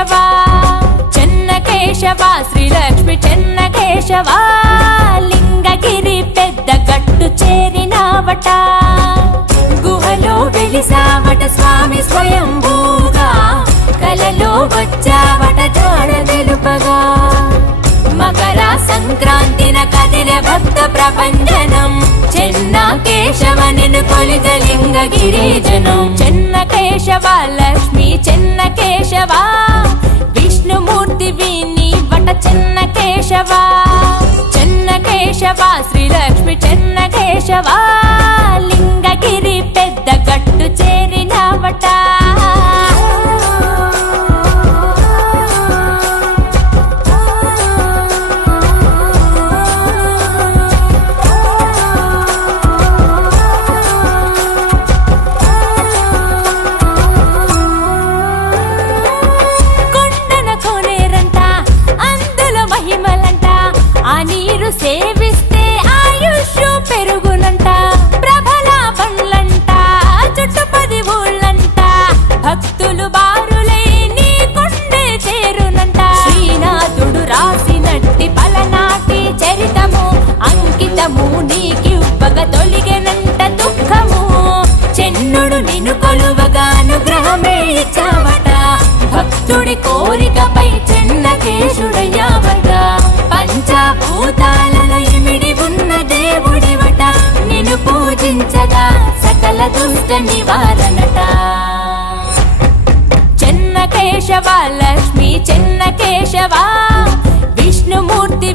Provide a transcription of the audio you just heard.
కేశవ చెన్న కేశవ శ్రీలక్ష్మి చెన్న కేశవ లింగగిరి పెద్ద గట్టు చేరినావట గుహలో వెలిసావట స్వామి స్వయంభూగా కలలో వచ్చావట జాడ తెలుపగా మకర సంక్రాంతిన కదిలే భక్త ప్రపంచనం చెన్న కేశవ నిన్ను కొలిత లింగగిరి జనం చెన్న కేశవ లక్ష్మి చెన్న కేశవ విష్ణుమూర్తి విని వట చెన్న కేశవ చెన్న కేశవ శ్రీలక్ష్మి చెన్న కేశవ లింగగిరి పెద్ద గట్టు చేరినవట సేవిస్తే ఆయుష్ పెరుగునంట ప్రభల బండ్లంట చుట్టుపది ఊళ్ళంట భక్తులు బారులై నీ కొండే చేరునంట శ్రీనాథుడు రాసినట్టి పలనాటి చరితము అంకితము నీకివ్వగ తొలిగెనంట దుఃఖము చెన్నుడు నిన్ను కొలువగా అనుగ్రహమే ఇచ్చావట భక్తుడి కోరికపై చెన్నకేశుడయ్యావట పంచభూతాలలో ఇమిడి ఉన్న దేవుడివట నిన్ను పూజించగా సకల దుష్ట నివారణట చెన్న కేశవ లక్ష్మి చెన్న కేశవ విష్ణుమూర్తి